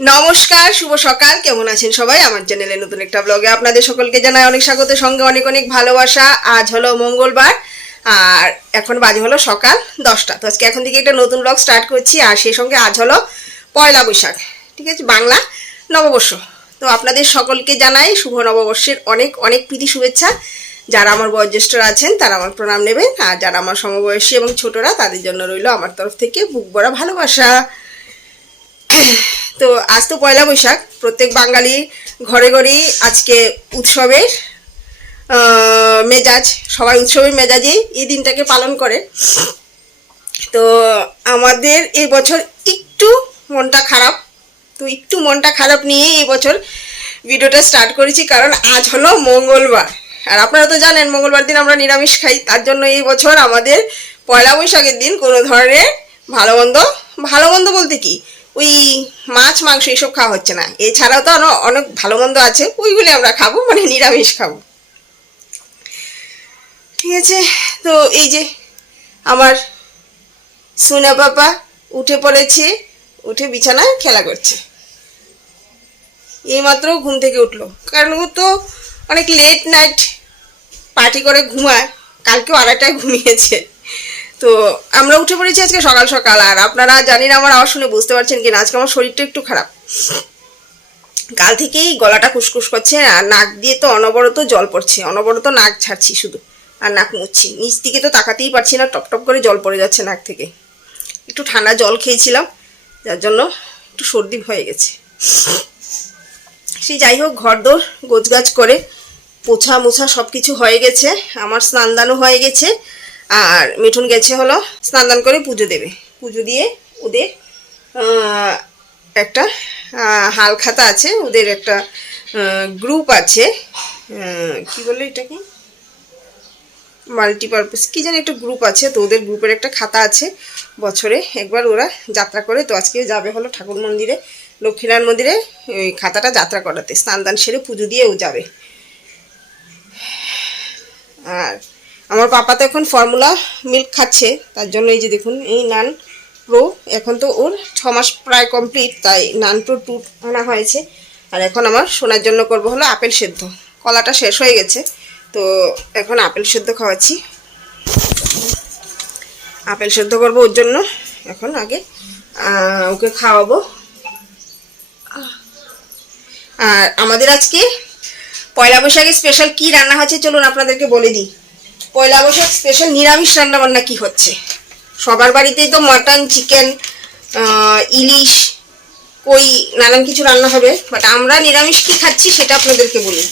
নমস্কার, শুভ সকাল। কেমন আছেন সবাই? আমার চ্যানেলে নতুন একটা ব্লগে আপনাদের সকলকে জানাই অনেক স্বাগত, সঙ্গে অনেক অনেক ভালোবাসা। আজ হলো মঙ্গলবার আর এখন বাজে হলো সকাল 10টা। তো আজকে এখন থেকে একটা নতুন ব্লগ স্টার্ট করছি। আর সেই সঙ্গে আজ হলো পয়লা বৈশাখ, ঠিক আছে, বাংলা নববর্ষ। তো আপনাদের সকলকে জানাই শুভ নববর্ষের অনেক অনেক প্রীতি শুভেচ্ছা। যারা আমার বয়োজ্যেষ্ঠরা আছেন তারা আমার প্রণাম নেবেন, আর যারা আমার সমবয়সী এবং ছোটরা তাদের জন্য রইল আমার তরফ থেকে বুক ভরা ভালোবাসা। তো আজ তো পয়লা বৈশাখ, প্রত্যেক বাঙালি ঘরে ঘরেই আজকে উৎসবের মেজাজ, সবাই উৎসবের মেজাজেই এই দিনটাকে পালন করে। তো আমাদের এই বছর একটু মনটা খারাপ, তো একটু মনটা খারাপ নিয়ে এই বছর ভিডিওটা স্টার্ট করেছি, কারণ আজ হলো মঙ্গলবার। আর আপনারা তো জানেন মঙ্গলবার দিন আমরা নিরামিষ খাই, তার জন্য এই বছর আমাদের পয়লা বৈশাখের দিন কোনো ধরনের ভালো মন্দ বলতে কি ওই মাছ মাংস এইসব খাওয়া হচ্ছে না। এছাড়াও তো অনেক ভালো মন্দ আছে, ওইগুলি আমরা খাবো, মানে নিরামিষ খাবো, ঠিক আছে। তো এই যে আমার সোনা পাপা উঠে পড়েছে, উঠে বিছানায় খেলা করছে। এইমাত্র ঘুম থেকে উঠলো, কারণ ও তো অনেক লেট নাইট পার্টি করে ঘুমায়, কালকেও আড়াইটায় ঘুমিয়েছে। তো আমরা উঠে পড়েছি আজকে সকাল সকাল। আর আপনারা জানি না আমার আওয়াজ শুনে বুঝতে পারছেন কিনা, আজকে আমার শরীরটা একটু খারাপ। কাল থেকেই গলাটা খুসখুস করছে, আর নাক দিয়ে তো অনবরত জল পড়ছে, অনবরত নাক ছাড়ছি শুধু, আর নাক মুছছি। নিচ দিকে তো তাকাতেই পারছি না, টপ টপ করে জল পড়ে যাচ্ছে নাক থেকে। একটু ঠান্ডা জল খেয়েছিলাম, যার জন্য একটু সর্দি হয়ে গেছে। সে যাই হোক, ঘরদোর গোছগাছ করে পোছা মোছা সব কিছু হয়ে গেছে। আমার স্নান দানও হয়ে গেছে। আর মিঠুন গেছে হলো স্নান দান করে পুজো দেবে। পুজো দিয়ে ওদের একটা হাল খাতা আছে, ওদের একটা গ্রুপ আছে, কি বলে এটাকে, মাল্টিপারপাস কি জানি একটা গ্রুপ আছে। তো ওদের গ্রুপের একটা খাতা আছে, বছরে একবার ওরা যাত্রা করে। তো আজকে যাবে হলো ঠাকুর মন্দিরে, লক্ষ্মীনারায়ণ মন্দিরে ওই খাতাটা যাত্রা করাতে। স্নান দান সেরে পুজো দিয়ে ও যাবে। আর আমার পাপা তো এখন ফর্মুলা মিল্ক খাচ্ছে, তার জন্য এই যে দেখুন এই নান প্রো, এখন তো ওর 6 মাস প্রায় কমপ্লিট, তাই নান প্রো 2 আনা হয়েছে। আর এখন আমার সোনার জন্য করব হলো আপেল সেদ্ধ। কলাটা শেষ হয়ে গেছে, তো এখন আপেল সেদ্ধ খাওয়াচ্ছি। আপেল সেদ্ধ করবো ওর জন্য, এখন আগে ওকে খাওয়াবো। আর আমাদের আজকে পয়লা বৈশাখে স্পেশাল কি রান্না হচ্ছে চলুন আপনাদেরকে বলে দিই। পয়লা বৈশাখ স্পেশাল নিরামিষ রান্না বান্না কি হচ্ছে। সবার বাড়িতেই তো মাটন, চিকেন, ইলিশ, কই নানান কিছু রান্না হবে, বাট আমরা নিরামিষ কি খাচ্ছি সেটা আপনাদেরকে বলি।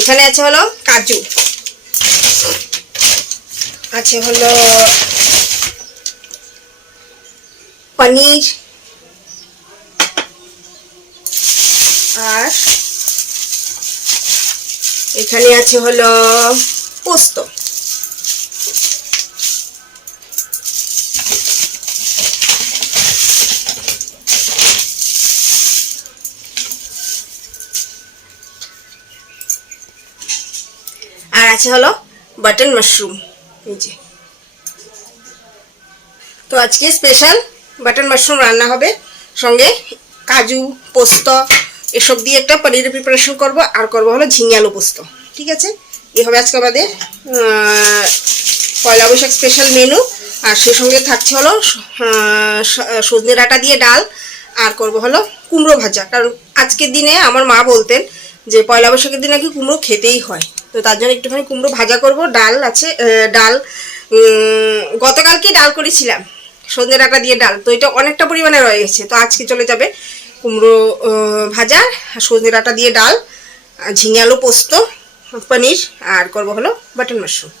এখানে আছে হলো কাজু, আছে হলো পনির, আর এখানে আছে হলো পোস্ত। আর আছে হলো বাটন মাশরুম, এই যে। তো আজকে স্পেশাল বাটন মাশরুম রান্না হবে, সঙ্গে কাজু পোস্ত এসব দিয়ে একটা পনিরের প্রিপারেশন করব, আর করবো হলো ঝিঙে আলু পোস্ত, ঠিক আছে। এই হবে আজকে আমাদের পয়লা বৈশাখ স্পেশাল মেনু। আর সেই সঙ্গে থাকছে হলো সজনে ডাঁটা দিয়ে ডাল, আর করব হলো কুমড়ো ভাজা। কারণ আজকের দিনে আমার মা বলতেন যে পয়লা বৈশাখের দিনে নাকি কুমড়ো খেতেই হয়, তো তার জন্য একটুখানি কুমড়ো ভাজা করব। ডাল আছে, ডাল গতকালকে ডাল করেছিলাম সজনে ডাঁটা দিয়ে ডাল, তো এটা অনেকটা পরিমাণে রয়ে গেছে। তো আজকে চলে যাবে কুমড়ো ভাজা, সজনে ডাঁটা দিয়ে ডাল, ঝিঙে আলু পোস্ত, পনির, আর করবো হলো বাটন মাশরুম।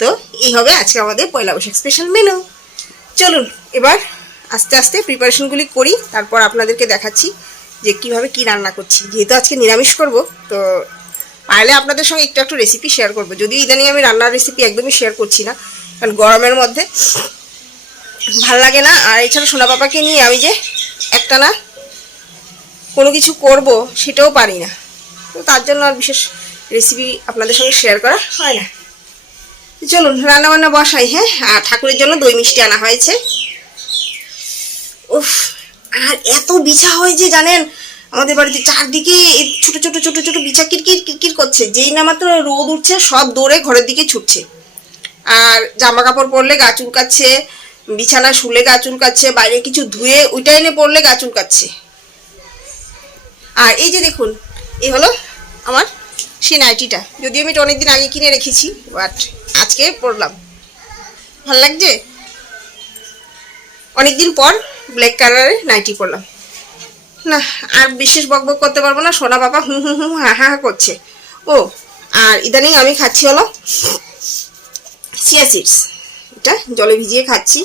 তো এই হবে আজকে আমাদের পয়লা বৈশাখ স্পেশাল মেনু। চলুন এবার আস্তে আস্তে প্রিপারেশনগুলি করি, তারপর আপনাদেরকে দেখাচ্ছি যে কীভাবে কি রান্না করছি। যেহেতু আজকে নিরামিষ করব, তো পারলে আপনাদের সঙ্গে একটু রেসিপি শেয়ার করবো। যদিও ইদানিং আমি রান্নার রেসিপি একদমই শেয়ার করছি না, কারণ গরমের মধ্যে ভাল লাগে না। আর এছাড়া সোনা পাপাকে নিয়ে আমি যে একটা না কোনো কিছু করব সেটাও পারি না, তো তার জন্য আর বিশেষ রেসিপি আপনাদের সঙ্গে শেয়ার করা হয় না। চলুন রান্নাবান্না বসাই। হ্যাঁ, আর ঠাকুরের জন্য দই মিষ্টি আনা হয়েছে। উফ, আর এত বিছা হয় যে জানেন, আমাদের বাড়িতে চারদিকে ছোট ছোট ছোট ছোট বিছা কিরকির কিরকির করছে। যেই না মাত্র রোদ উঠছে সব দৌড়ে ঘরের দিকে ছুটছে। আর জামা কাপড় পরলে গা চুলকাচ্ছে, বিছানা শুলে গা চুলকাচ্ছে, বাইরে কিছু ধুয়ে ওইটা এনে পরলে গা চুলকাচ্ছে। আর এই যে দেখুন, এই হলো আমার সেই নাইটিটা, যদিও আমি এটা অনেকদিন আগে কিনে রেখেছি, বাট আজকে পরলাম, ভাল লাগছে। অনেকদিন পর ব্ল্যাক কালারের নাইটি পরলাম। না আর বিশেষ বক বক করতে পারবো না, সোনা বাবা হুম হুম হুম হা হা করছে। ও আর ইদানিং আমি খাচ্ছি হলো চিয়া সিডস, এটা জলে ভিজিয়ে খাচ্ছি।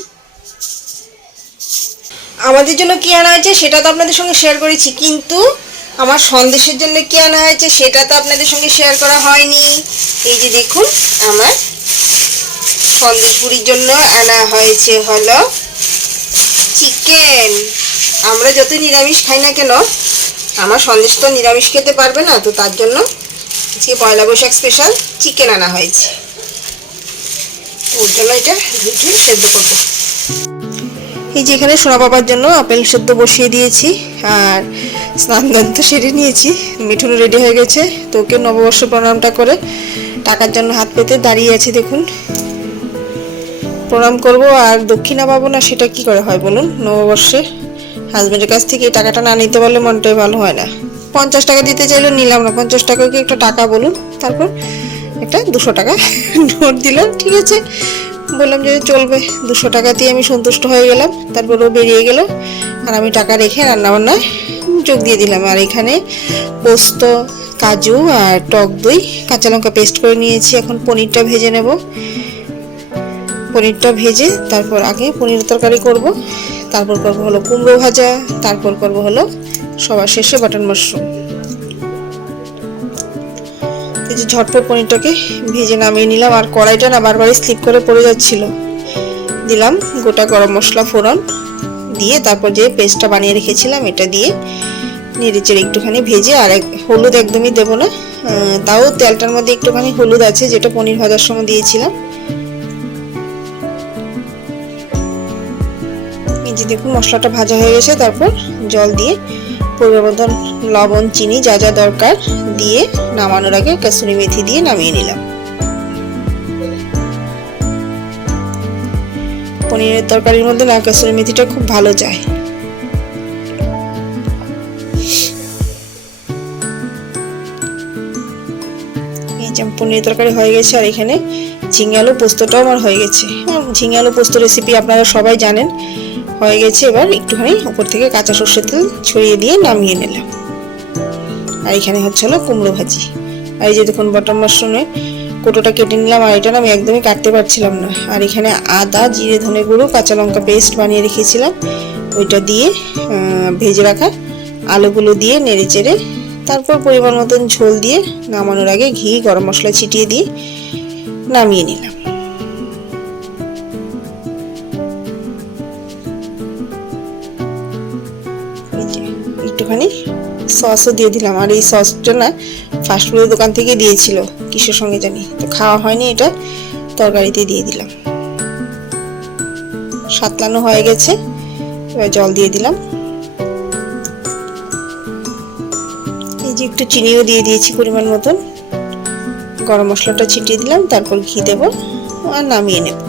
আমাদের জন্য কি আনা হয়েছে সেটা তো আপনাদের সঙ্গে শেয়ার করেছি, কিন্তু আমার সন্দেশের জন্য কি আনা হয়েছে সেটা তো আপনাদের সঙ্গে শেয়ার করা হয়নি। এই যে দেখুন, আমার সন্দেশ পুরির জন্য আনা হয়েছে হলো চিকেন। আমরা যত নিরামিষ খাই না কেন, আমার সন্দেশ তো নিরামিষ খেতে পারবে না, তো তার জন্য আজকে পয়লা বৈশাখ স্পেশাল চিকেন আনা হয়েছে। ওর জন্য এটা ধুয়ে সেদ্ধ করবো। এই যে এখানে সোনা বাবার জন্য আপেল সেদ্ধ বসিয়ে দিয়েছি, আর স্নান দান তো সেরে নিয়েছি। মিঠুনও রেডি হয়ে গেছে, তো ওকে নববর্ষ প্রণামটা করে টাকার জন্য হাত পেতে দাঁড়িয়ে আছে। দেখুন, প্রণাম করব আর দক্ষিণা পাবো না, সেটা কি করে হয় বলুন? নববর্ষে হাজব্যান্ডের কাছ থেকে এই টাকাটা না নিতে পারলে মনটাই ভালো হয় না। 50 টাকা দিতে চাইলেও নিলাম না, 50 টাকাকে একটা টাকা বলুন। তারপর একটা 200 টাকা নোট দিলাম, ঠিক আছে, বললাম যে চলবে, 200 টাকা দিয়ে আমি সন্তুষ্ট হয়ে গেলাম। তারপর ও বেরিয়ে গেল, আর আমি টাকা রেখে রান্নাবান্নায় যোগ দিয়ে দিলাম। আর এখানে পোস্ত, কাজু আর টক দই, কাঁচা লঙ্কা পেস্ট করে নিয়েছি। এখন পনিরটা ভেজে নেব। পনিরটা ভেজে তারপর আগে পনিরের তরকারি করব, তারপর করব হলো কুমড়ো ভাজা, তারপর করব হলো সবার শেষে বাটন মাশরুম। এই যে ঝটপট পনিরটাকে ভেজে নামিয়ে নিলাম। আর কড়াইটা না বারবারই স্লিপ করে পড়ে যাচ্ছিল। দিলাম গোটা গরম মশলা ফোড়ন দিয়ে, তারপর যে পেস্টটা বানিয়ে রেখেছিলাম এটা দিয়ে নেড়েচেড়ে একটুখানি ভেজে, আর হলুদ একদমই দেবো না, তাও তেলটার মধ্যে একটুখানি হলুদ আছে যেটা পনির ভাজার সময় দিয়েছিলাম। এই যে দেখুন মশলাটা ভাজা হয়ে গেছে, তারপর জল দিয়ে পরিমাণ মতন লবণ, চিনি যা যা দরকার দিয়ে নামানোর আগে কাসুরি মেথি দিয়ে নামিয়ে নিলাম। পনিরের তরকারির মধ্যে না কাসুরি মেথিটা খুব ভালো যায়। এই যে পনিরের তরকারি হয়ে গেছে, আর এখানে ঝিঙে আলু পোস্তটাও আমার হয়ে গেছে। ঝিঙে আলু পোস্ত রেসিপি আপনারা সবাই জানেন, হয়ে গেছে। এবার একটুখানি উপর থেকে কাঁচা সর্ষের তেল ছড়িয়ে দিয়ে নামিয়ে নিলাম। আর এখানে হচ্ছে হলো কুমড়ো ভাজি। আর এই যে দেখুন বাটার মাশরুমে কোটোটা কেটে নিলাম, আর এটা আমি একদমই কাটতে পারছিলাম না। আর এখানে আদা, জিরে, ধনে গুঁড়ো, কাঁচা লঙ্কা পেস্ট বানিয়ে রেখেছিলাম, ওইটা দিয়ে ভেজে রাখা আলুগুলো দিয়ে নেড়ে চেড়ে, তারপর পরিমাণ মতন ঝোল দিয়ে নামানোর আগে ঘি, গরম মশলা ছিটিয়ে দিয়ে নামিয়ে নিলাম। একটুখানি সসও দিয়ে দিলাম। আর এই সসটা না ফাস্টফুডের দোকান থেকে দিয়েছিল, কিসের সঙ্গে জানি, তো খাওয়া হয়নি, এটা তরকারিতে দিয়ে দিলাম। সাতলানো হয়ে গেছে, এবার জল দিয়ে দিলাম। এই যে একটু চিনিও দিয়ে দিয়েছি পরিমাণ মতন, গরম মশলাটা ছিটিয়ে দিলাম, তারপর ঘি দেব আর নামিয়ে নেব।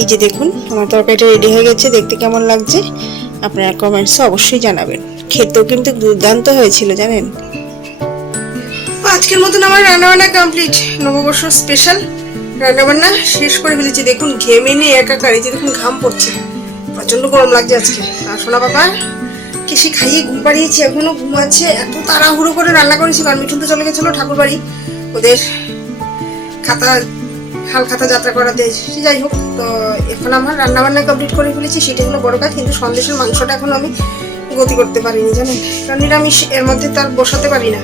এই যে দেখুন আমার তরকারিটা রেডি হয়ে গেছে, দেখতে কেমন লাগছে আপনারা কমেন্টসে অবশ্যই জানাবেন। খেতেও কিন্তু দুর্দান্ত হয়েছিল জানেন। আজকের মতন আমার রান্নাবান্না কমপ্লিট। নববর্ষ স্পেশাল রান্নাবান্না শেষ করে ফেলেছি। দেখুন ঘেমে নিয়ে একাকার, এই যে দেখুন ঘাম পড়ছে, প্রচন্ড গরম লাগছে আজকে। আর সোনা বাবা কেসে খাইয়ে ঘুম পাড়িয়েছি, এখনো ঘুমাচ্ছে। এত তাড়াহুড়ো করে রান্না করেছি কারণ মিঠুন তো চলে গেছিলো ঠাকুর বাড়ি, ওদের হাল খাতা যাত্রা করাতে। যাই হোক, তো এখন আমার রান্নাবান্না কমপ্লিট করে ফেলেছি, সেটা হলো বড় কাজ। কিন্তু সন্দেশের মাংসটা এখন আমি গতি করতে পারিনি জানেন, কারণ নিরামিষ এর মধ্যে তার বসাতে পারি না,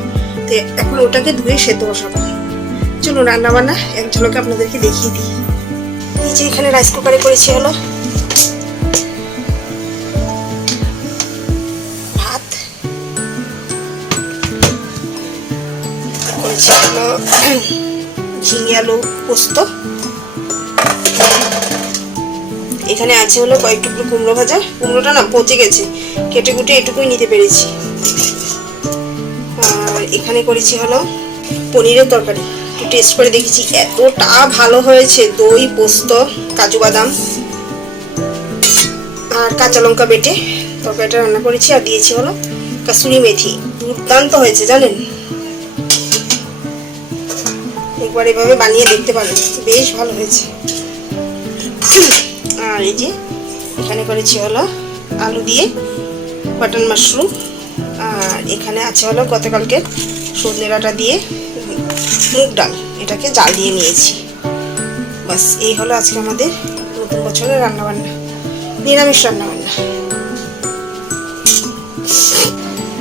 তো এখন ওটাকে ধুয়ে সেদ্ধ বসাবো। চলুন রান্নাবান্না এক ঝলকে আপনাদেরকে দেখিয়ে দিই। এই যে এখানে রাইস কুকারে করেছি হলো ভাত, করেছি হলো ঝিঙে আলু পোস্ত। এখানে আছে হলো কয়েক টুকরো কুমড়ো ভাজা। কুমড়োটা না পচে গেছে, কেটে কুটে এটুকুই নিতে পেরেছি। আর এখানে করেছি হলো পনিরের তরকারি। একটু টেস্ট করে দেখেছি, এতটা ভালো হয়েছে। দই, পোস্ত, কাজু বাদাম আর কাঁচা লঙ্কা বেটে তরকারিটা রান্না করেছি। আর দিয়েছি হলো কাসুরি মেথি। দুর্দান্ত হয়েছে জানেন, একবার এভাবে বানিয়ে দেখতে পারেন, বেশ ভালো হয়েছে। আর এই যে এখানে করেছি হলো আলু দিয়ে বাটন মাশরুম। আর এখানে আছে হলো গতকালকে সজনে ডাঁটা দিয়ে মুগ ডাল, এটাকে জাল দিয়ে নিয়েছি। বাস এই হলো আজকে আমাদের নতুন বছরের রান্নাবান্না, নিরামিষ রান্নাবান্না।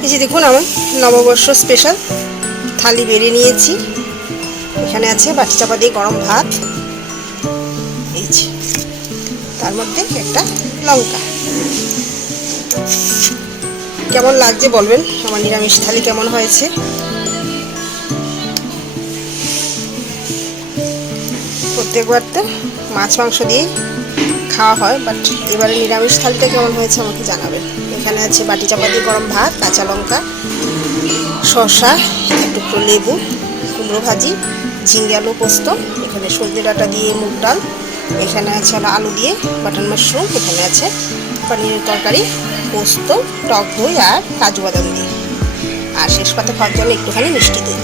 এই যে দেখুন আমার নববর্ষ স্পেশাল থালি বেড়ে নিয়েছি। এখানে আছে বাটি চাপা দিয়ে গরম ভাত, এই যে তার মধ্যে একটা লঙ্কা। কেমন লাগছে বলবেন আমার নিরামিষ থালি কেমন হয়েছে। প্রত্যেকবার তো মাছ মাংস দিয়েই খাওয়া হয়, বাট এবারে নিরামিষ থালিটা কেমন হয়েছে আমাকে জানাবেন। এখানে আছে বাটি চাপা দিয়ে গরম ভাত, কাঁচা লঙ্কা, শসা, একটু লেবু, কুমড়ো ভাজি, ঝিঙে আলু পোস্ত, এখানে সজনে ডাঁটা দিয়ে মুগ ডাল, এখানে আছে হলো আলু দিয়ে বাটন মাশরুম, এখানে আছে পনিরের তরকারি, পোস্ত, টক দই আর কাজু বাদাম দিয়ে, আর শেষ পাতে খাওয়ার জন্য একটুখানি মিষ্টি দিই।